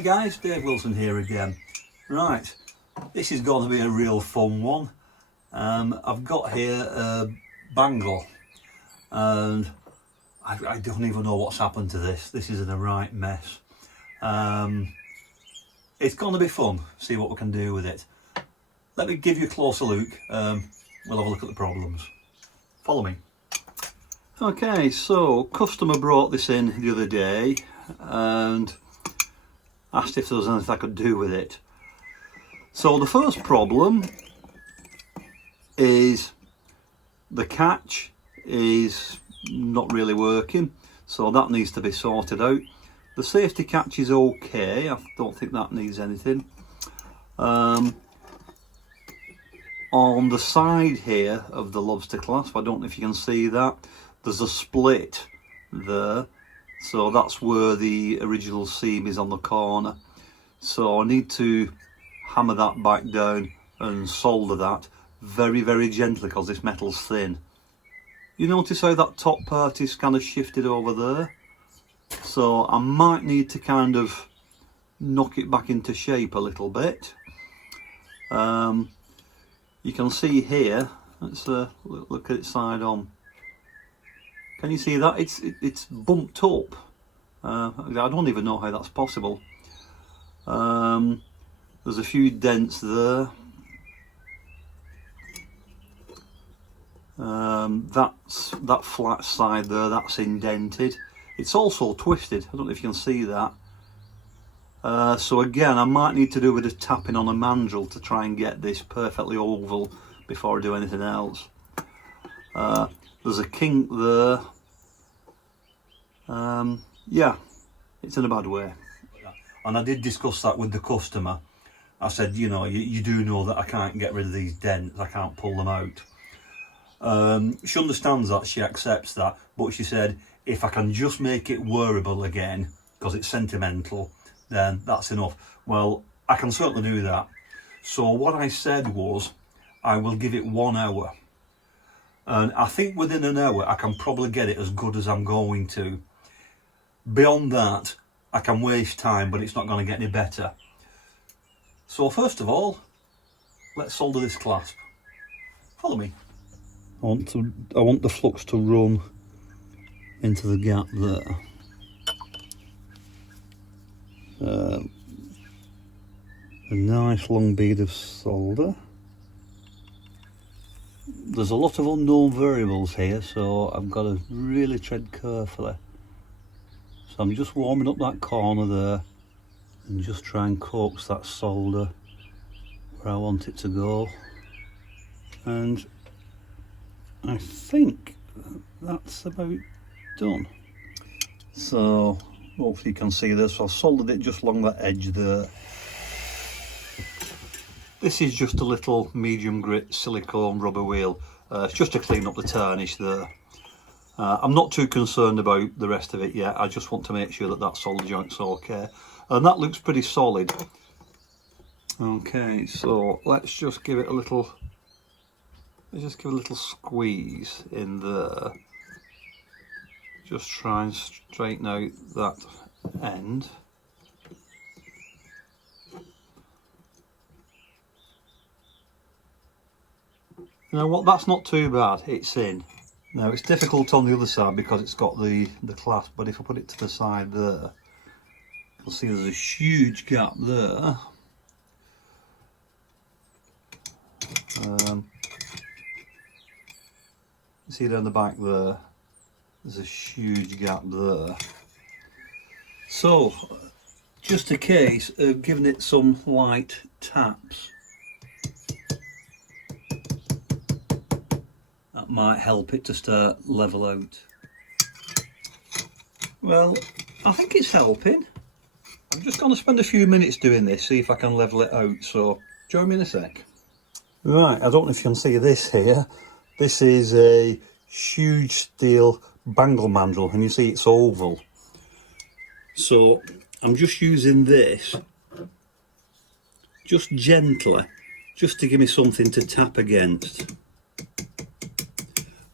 Hi guys, Dave Wilson here again. Right, this is going to be a real fun one. I've got here a bangle and I don't even know what's happened to this. This is in a right mess. It's going to be fun, see what we can do with it. Let me give you a closer look, we'll have a look at the problems. Follow me. Okay, so customer brought this in the other day and asked if there was anything I could do with it. So the first problem is the catch is not really working, so that needs to be sorted out. The safety catch is okay, I don't think that needs anything. On the side here of the lobster clasp, I don't know if you can see that, there's a split there. So that's where the original seam is on the corner. So I need to hammer that back down and solder that very, very gently because this metal's thin. You notice how that top part is kind of shifted over there? So I might need to kind of knock it back into shape a little bit. You can see here, let's look at it side on. Can you see that? It's bumped up. I don't even know how that's possible. There's a few dents there. That flat side there, that's indented. It's also twisted. I don't know if you can see that. So again, I might need to do a bit of tapping on a mandrel to try and get this perfectly oval before I do anything else. There's a kink there. Yeah, it's in a bad way. And I did discuss that with the customer. I said, you know, you do know that I can't get rid of these dents, I can't pull them out. She understands that, she accepts that, but she said, if I can just make it wearable again, because it's sentimental, then that's enough. Well, I can certainly do that. So what I said was, I will give it 1 hour. And I think within an hour, I can probably get it as good as I'm going to. Beyond that, I can waste time, but it's not going to get any better. So first of all, let's solder this clasp. Follow me. I want the flux to run into the gap there. A nice long bead of solder. There's a lot of unknown variables here, so I've got to really tread carefully. So I'm just warming up that corner there and just try and coax that solder where I want it to go. And I think that's about done. So hopefully you can see this. I've soldered it just along that edge there. This is just a little medium grit silicone rubber wheel. It's just to clean up the tarnish there. I'm not too concerned about the rest of it yet. I just want to make sure that that solder joint's okay. And that looks pretty solid. Okay, so let's just give it a little, squeeze in there. Just try and straighten out that end. You know what, that's not too bad, it's in. Now it's difficult on the other side because it's got the clasp, but if I put it to the side there, you'll see there's a huge gap there. You see down the back there, there's a huge gap there. So, just a case of giving it some light taps. That might help it to start level out. Well, I think it's helping. I'm just going to spend a few minutes doing this, see if I can level it out, so join me in a sec. Right, I don't know if you can see this here. This is a huge steel bangle mandrel, and you see it's oval. So I'm just using this, just gently, just to give me something to tap against.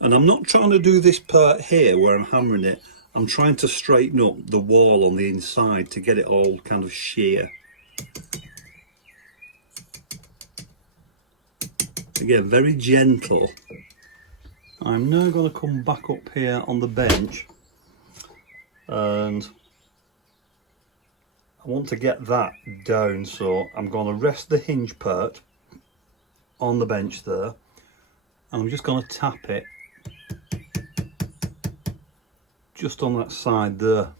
And I'm not trying to do this part here where I'm hammering it. I'm trying to straighten up the wall on the inside to get it all kind of sheer. Again, very gentle. I'm now going to come back up here on the bench, and I want to get that down, so I'm going to rest the hinge part on the bench there, and I'm just going to tap it just on that side there.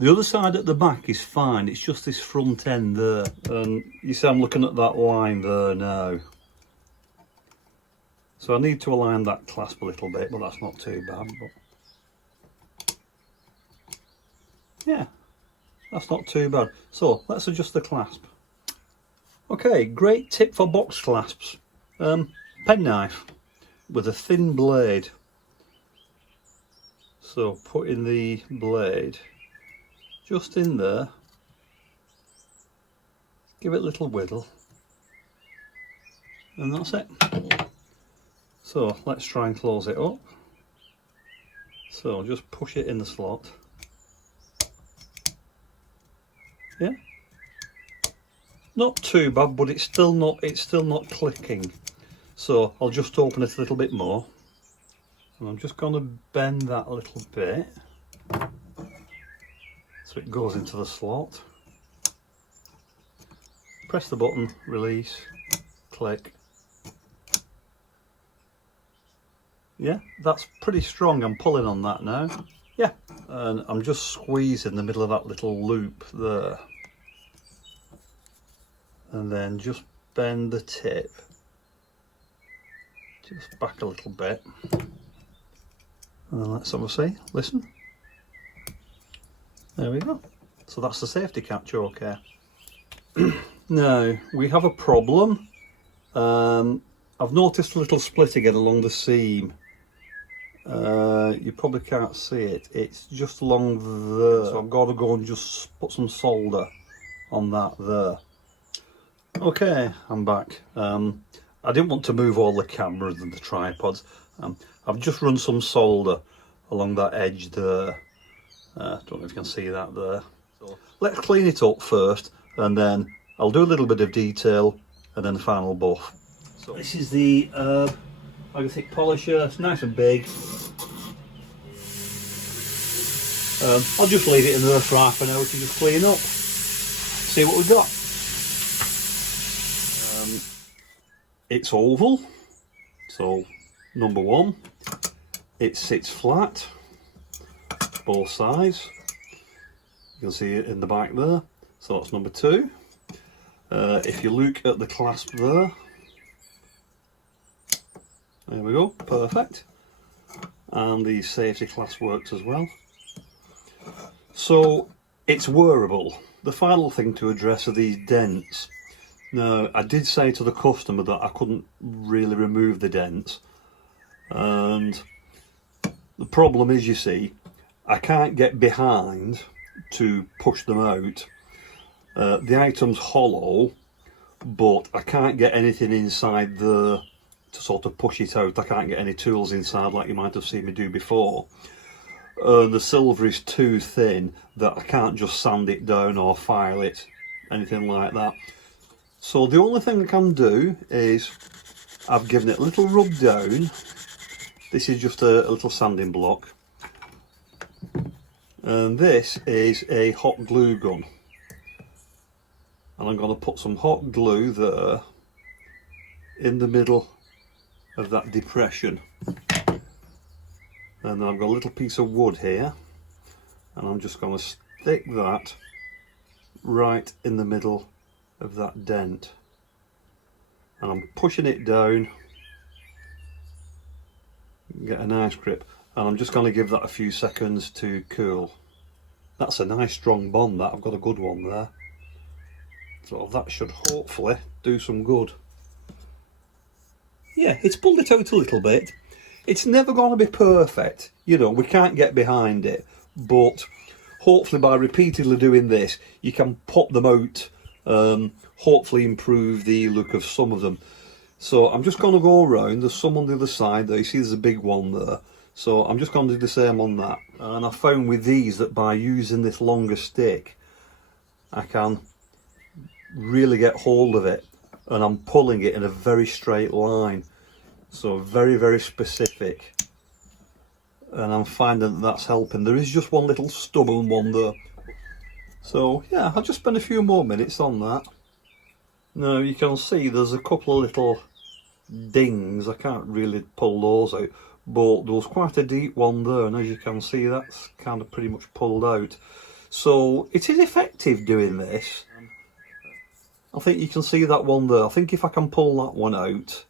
The other side at the back is fine, it's just this front end there, and you see I'm looking at that line there now. So I need to align that clasp a little bit, but that's not too bad. But yeah, that's not too bad. So let's adjust the clasp. Okay, great tip for box clasps. Penknife with a thin blade. So putting the blade just in there, give it a little whittle, and that's it. So let's try and close it up. So just push it in the slot. Yeah, not too bad, but it's still not clicking. So I'll just open it a little bit more, and I'm just going to bend that a little bit so it goes into the slot. Press the button, release, click. Yeah, that's pretty strong. I'm pulling on that now. Yeah, and I'm just squeezing the middle of that little loop there. And then just bend the tip. Just back a little bit. And let's have a see, listen. There we go. So that's the safety catch, okay. Now, we have a problem. I've noticed a little split again along the seam. You probably can't see it, it's just along there, so I've got to go and just put some solder on that there. Okay, I'm back. I didn't want to move all the cameras and the tripods. I've just run some solder along that edge there. Don't know if you can see that there. So let's clean it up first, and then I'll do a little bit of detail and then the final buff. So this is the magnetic polisher. It's nice and big. I'll just leave it in there for half an hour to just clean up, see what we've got. It's oval, so number one. It sits flat, both sides. You can see it in the back there, so that's number two. If you look at the clasp there we go, perfect. And the safety clasp works as well. So it's wearable. The final thing to address are these dents. Now, I did say to the customer that I couldn't really remove the dents, and the problem is, you see, I can't get behind to push them out. The item's hollow, but I can't get anything inside there to sort of push it out. I can't get any tools inside like you might have seen me do before. The silver is too thin that I can't just sand it down or file it, anything like that. So the only thing I can do is I've given it a little rub down. This is just a little sanding block. And this is a hot glue gun. And I'm going to put some hot glue there in the middle of that depression. And then I've got a little piece of wood here, and I'm just going to stick that right in the middle of that dent, and I'm pushing it down, get a nice grip, and I'm just going to give that a few seconds to cool. That's a nice strong bond, that. I've got a good one there, so that should hopefully do some good. Yeah, it's pulled it out a little bit. It's never going to be perfect, you know, we can't get behind it, but hopefully by repeatedly doing this you can pop them out, hopefully improve the look of some of them. So I'm just going to go around. There's some on the other side there, you see there's a big one there, So I'm just going to do the same on that. And I found with these that by using this longer stick, I can really get hold of it, and I'm pulling it in a very straight line. So very, very specific. And I'm finding that that's helping. There is just one little stubborn one there. So yeah, I'll just spend a few more minutes on that. Now you can see there's a couple of little dings. I can't really pull those out, but there was quite a deep one there, and as you can see, that's kind of pretty much pulled out. So it is effective doing this. I think you can see that one there. I think if I can pull that one out,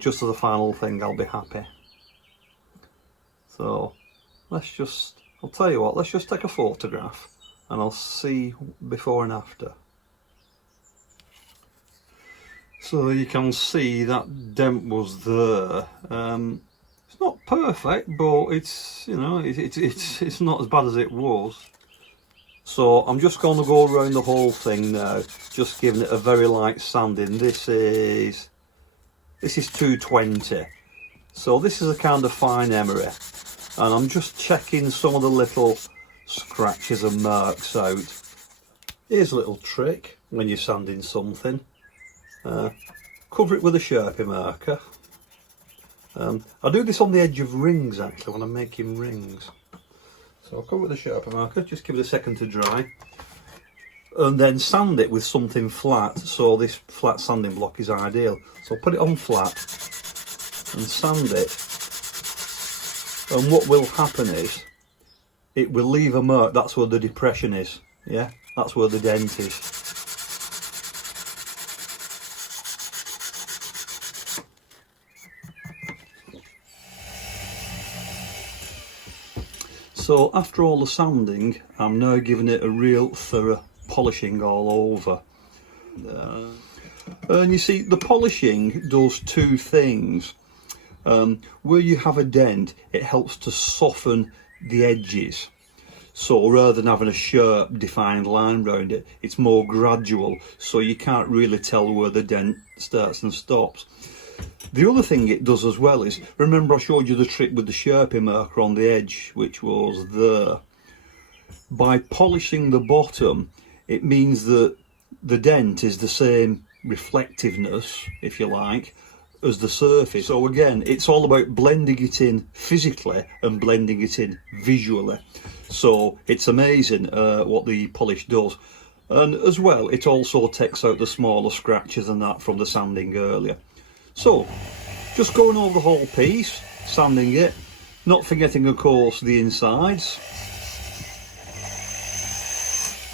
just as a final thing, I'll be happy. So let's just, I'll tell you what, let's just take a photograph and I'll see before and after. So you can see that dent was there. It's not perfect, but it's, you know, it's not as bad as it was. So I'm just going to go around the whole thing now, just giving it a very light sanding. This is 220. So this is a kind of fine emery, and I'm just checking some of the little scratches and marks out. Here's a little trick when you're sanding something. Cover it with a Sharpie marker. I do this on the edge of rings actually, when I'm making rings. So I'll cover it with a Sharpie marker, just give it a second to dry, and then sand it with something flat. So this flat sanding block is ideal. So I'll put it on flat and sand it, and what will happen is it will leave a mark. That's where the depression is. Yeah, that's where the dent is. So after all the sanding, I'm now giving it a real thorough polishing all over. And you see, the polishing does two things. Where you have a dent, it helps to soften the edges. So rather than having a sharp defined line around it, it's more gradual, so you can't really tell where the dent starts and stops. The other thing it does as well is, remember I showed you the trick with the Sharpie marker on the edge, which was there. By polishing the bottom, it means that the dent is the same reflectiveness, if you like, as the surface. So again, it's all about blending it in physically and blending it in visually. So it's amazing what the polish does. And as well, it also takes out the smaller scratches and that from the sanding earlier. So, just going over the whole piece, sanding it, not forgetting of course the insides.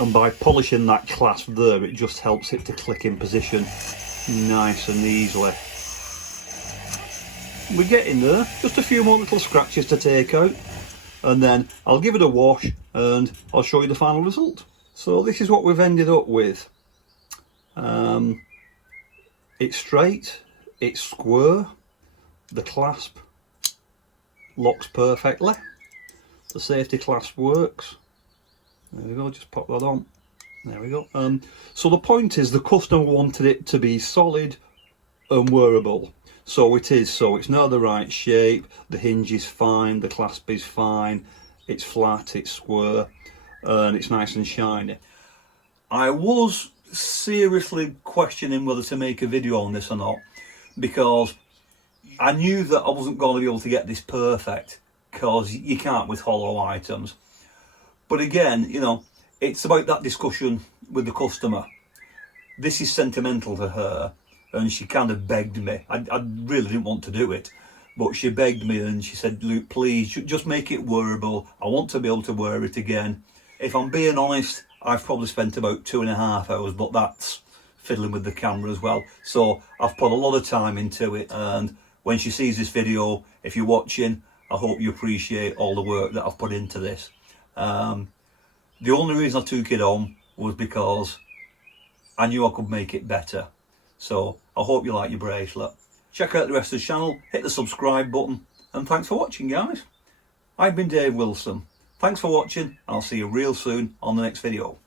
And by polishing that clasp there, it just helps it to click in position nice and easily. We're getting there, just a few more little scratches to take out, and then I'll give it a wash and I'll show you the final result. So this is what we've ended up with. It's straight. It's square, the clasp locks perfectly, the safety clasp works. There we go, just pop that on. There we go. So the point is, the customer wanted it to be solid and wearable. So it is, so it's now the right shape, the hinge is fine, the clasp is fine, it's flat, it's square, and it's nice and shiny. I was seriously questioning whether to make a video on this or not, because I knew that I wasn't going to be able to get this perfect, because you can't with hollow items. But again, you know, it's about that discussion with the customer. This is sentimental to her, and she kind of begged me. I really didn't want to do it, but she begged me and she said, Luke, please just make it wearable. I want to be able to wear it again. If I'm being honest, I've probably spent about 2.5 hours, but that's fiddling with the camera as well. So I've put a lot of time into it, and when she sees this video, if you're watching, I hope you appreciate all the work that I've put into this. The only reason I took it on was because I knew I could make it better. So I hope you like your bracelet. Check out the rest of the channel, hit the subscribe button, and thanks for watching, guys. I've been Dave Wilson. Thanks for watching, and I'll see you real soon on the next video.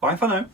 Bye for now.